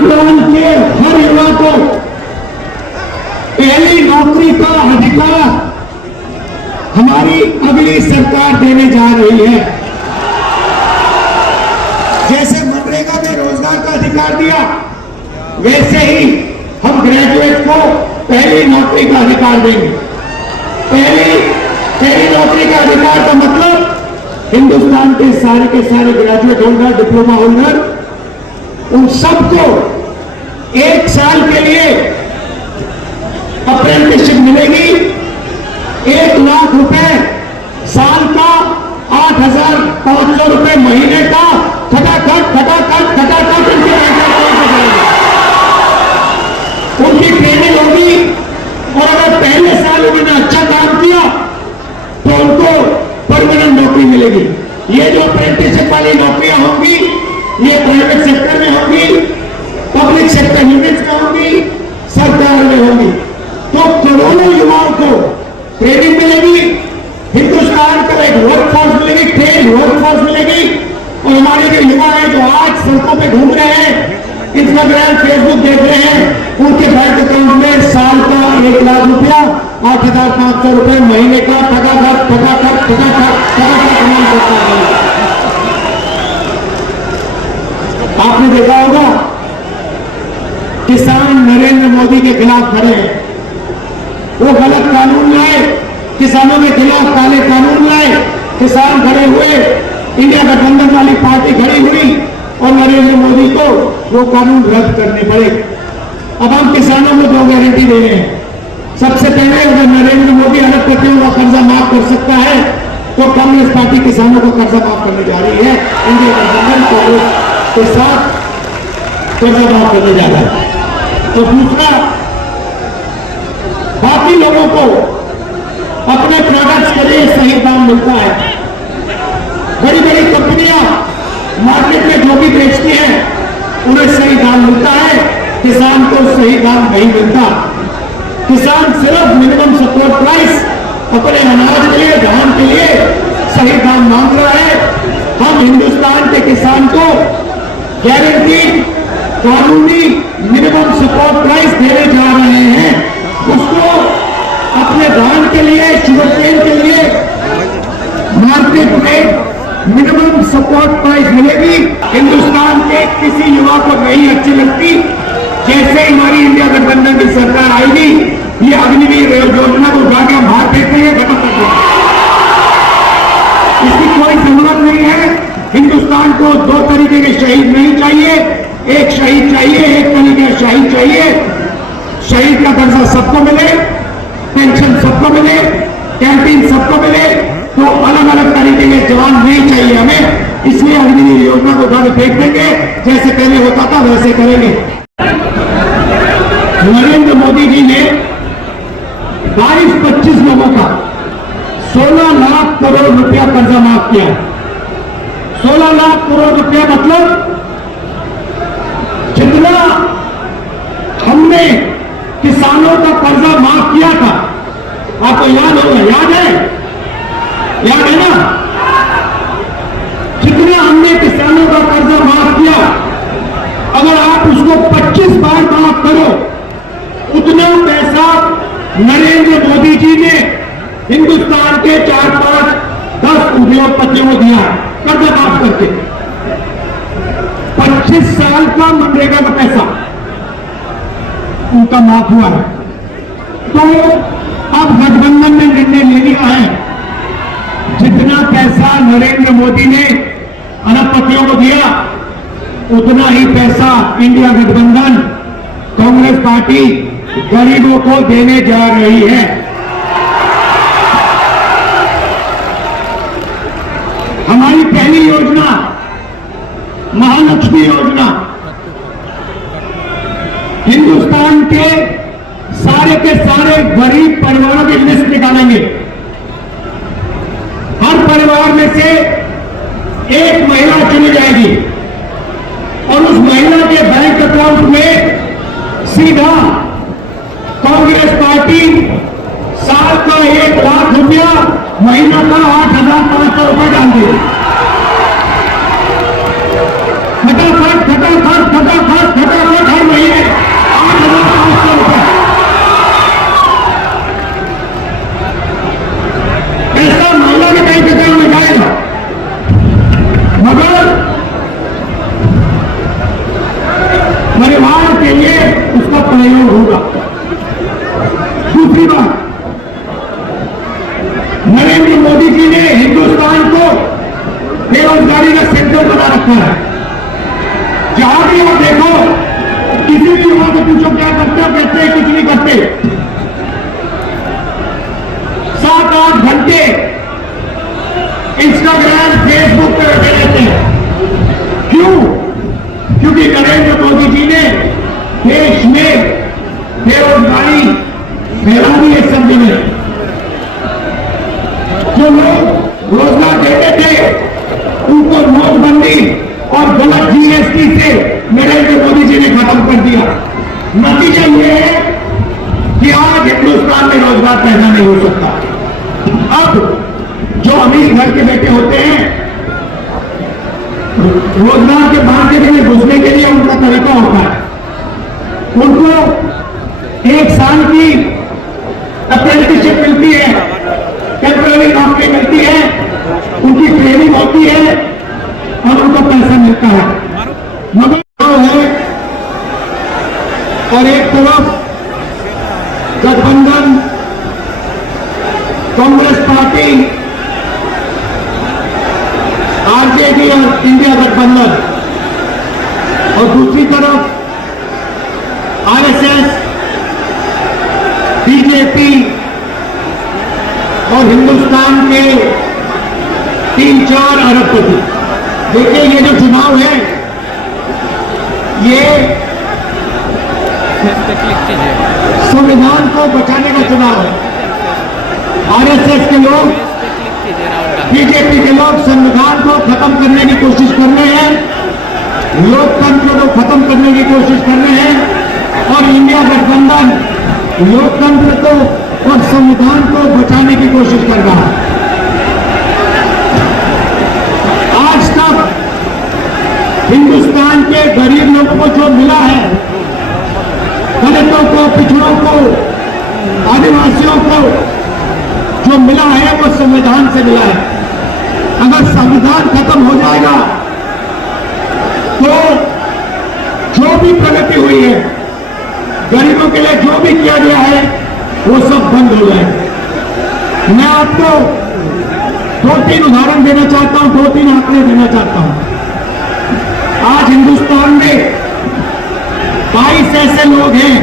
हिंदुस्तान के हर युवा को पहली नौकरी का अधिकार हमारी अगली सरकार देने जा रही है। जैसे मनरेगा में रोजगार का अधिकार दिया, वैसे ही हम ग्रेजुएट को पहली नौकरी का अधिकार देंगे। पहली नौकरी का अधिकार का मतलब हिंदुस्तान के सारे ग्रेजुएट होल्डर, डिप्लोमा होल्डर, उन सबको 1 साल के लिए अप्रेंटिसशिप मिलेगी। 1 लाख रुपए साल का, 8,500 रुपए महीने का, खटाखट उनकी ट्रेनिंग होगी। और अगर पहले साल उन्होंने अच्छा काम किया तो उनको परमानेंट नौकरी मिलेगी। ये जो अप्रेंटिसशिप वाली नौकरियां होंगी, ये प्राइवेट सेक्टर में होंगी, पब्लिक सेक्टर यूनिट्स में होंगी, सरकार में होंगी। तो करोड़ों युवाओं को ट्रेनिंग मिलेगी, हिंदुस्तान का एक वर्कफोर्स मिलेगी, ट्रेन वर्कफोर्स मिलेगी। और हमारे जो युवा हैं जो आज सड़कों पे घूम रहे हैं, इंस्टाग्राम फेसबुक देख रहे हैं, उनके बैंक अकाउंट में साल का 1 लाख रुपया, 8,500 रुपए महीने का ठगाठक आपने देखा होगा किसान नरेंद्र मोदी के खिलाफ खड़े हैं। वो गलत कानून लाए, किसानों के खिलाफ काले कानून लाए, किसान खड़े हुए, इंडिया गठबंधन वाली पार्टी खड़ी हुई और नरेंद्र मोदी को वो कानून रद्द करने पड़े। अब हम किसानों को 2 गारंटी दे रहे हैं। सबसे पहले अगर नरेंद्र मोदी अरबपतियों का कर्जा माफ कर सकता है तो कांग्रेस पार्टी किसानों को कर्जा माफ करने जा रही है। इंडिया गठबंधन कांग्रेस के साथ कर्जा माफ करने जा रहा है। तो दूसरा, बाकी लोगों को अपने प्रोडक्ट्स के लिए सही दाम मिलता है। बड़ी बड़ी कंपनियां मार्केट में जो भी बेचती हैं उन्हें सही दाम मिलता है, किसान को सही दाम नहीं मिलता। किसान सिर्फ मिनिमम सपोर्ट प्राइस अपने अनाज के लिए, धान के लिए सही दाम मांग रहा है। हम हिंदुस्तान के किसान को गारंटीड कानूनी मिनिमम सपोर्ट प्राइस देने जा रहे हैं। उसको अपने धान के लिए, शुगरकेन के लिए मार्केट में मिनिमम सपोर्ट प्राइस मिलेगी। हिंदुस्तान के किसी युवा को नहीं अच्छी लगती। जैसे हमारी इंडिया गठबंधन की सरकार आएगी, ये अग्निवीर योजना को उठाकर हम बाहर फेंक देंगे, खत्म कर देंगे। इसकी कोई जरूरत नहीं है। हिंदुस्तान को 2 तरीके के शहीद नहीं चाहिए। एक शहीद चाहिए, एक तरीके का शहीद चाहिए। शहीद का दर्जा सबको मिले, पेंशन सबको मिले, कैंटीन सबको मिले। तो अलग अलग तरीके के जवान नहीं चाहिए हमें। इसलिए अग्निवीर योजना को उठाकर फेंक देंगे। जैसे पहले होता था वैसे करेंगे। नरेंद्र मोदी जी ने 22-25 लोगों का 16 लाख करोड़ रुपया कर्जा माफ किया। 16 लाख करोड़ रुपया मतलब जितना हमने किसानों का कर्जा माफ किया था, आपको याद होगा, याद है ना? जितना हमने किसानों का कर्जा माफ किया, अगर आप उसको 25 बार माफ करो, उतना पैसा नरेंद्र मोदी जी ने हिंदुस्तान के 4-5-10 उद्योगपतियों को दिया कर्जा माफ करके। 25 साल का मनरेगा का पैसा उनका माफ हुआ है। तो अब गठबंधन ने निर्णय ले लिया है, जितना पैसा नरेंद्र मोदी ने अरबपतियों को दिया, उतना ही पैसा इंडिया गठबंधन कांग्रेस पार्टी गरीबों को देने जा रही है। हमारी पहली योजना महालक्ष्मी योजना हिंदुस्तान के सारे गरीब परिवारों की लिस्ट निकालेंगे। हर परिवार में से एक महिला चुनी जाएगी और उस महिला के बैंक अकाउंट में सीधा कांग्रेस पार्टी साल का 1 लाख रुपया, महीना का 8,500 रुपए डाल देगी। फटाफट फटाफट फटाफट फटाफट प्रयोग होगा। दूसरी बात, नरेंद्र मोदी जी ने हिंदुस्तान को बेरोजगारी का सेंटर बना रखा है। जहां भी आप देखो, किसी भी युवा से पूछो क्या करते हो, कहते हैं कुछ नहीं करते। 7-8 घंटे इंस्टाग्राम फेसबुक पे बैठे रहते हैं। क्यों? क्योंकि नरेंद्र मोदी जी ने देश में बेरोजगारी फैला दी है। सब जगह जो लोग रोजगार देते थे उनको नोटबंदी और गलत जीएसटी से नरेंद्र मोदी जी ने खत्म कर दिया। नतीजा ये है कि आज हिंदुस्तान में रोजगार पैदा नहीं हो सकता। अब जो अमीर घर के बेटे होते हैं, रोजगार के मार्केट में घुसने के लिए उनका तरीका होता है, उनको 1 साल की अप्रेंटिसशिप मिलती है, टेम्पररी नौकरी मिलती है, उनकी ट्रेनिंग होती है और उनको पैसा मिलता है। मगर है और एक तरफ गठबंधन, कांग्रेस पार्टी, आरजेडी और इंडिया गठबंधन, और दूसरी तरफ आरएसएस, बीजेपी और हिंदुस्तान के 3-4 अरबपति। देखिए, ये जो चुनाव है, ये संविधान को बचाने का चुनाव है। आरएसएस के लोग, बीजेपी के लोग संविधान को खत्म करने की कोशिश कर रहे हैं, लोकतंत्र को खत्म करने की कोशिश कर रहे हैं, और इंडिया गठबंधन लोकतंत्र को और संविधान को बचाने की कोशिश कर रहा है। आज तक हिंदुस्तान के गरीब लोगों को जो मिला है, दलितों को, पिछड़ों को, आदिवासियों को जो मिला है, वो संविधान से मिला है। अगर संविधान खत्म हो जाएगा तो जो भी प्रगति हुई है, गरीबों के लिए जो भी किया गया है, वो सब बंद हो जाएगा। मैं आपको 2-3 उदाहरण देना चाहता हूं, 2-3 आंकड़े देना चाहता हूं। आज हिंदुस्तान में 22 ऐसे लोग हैं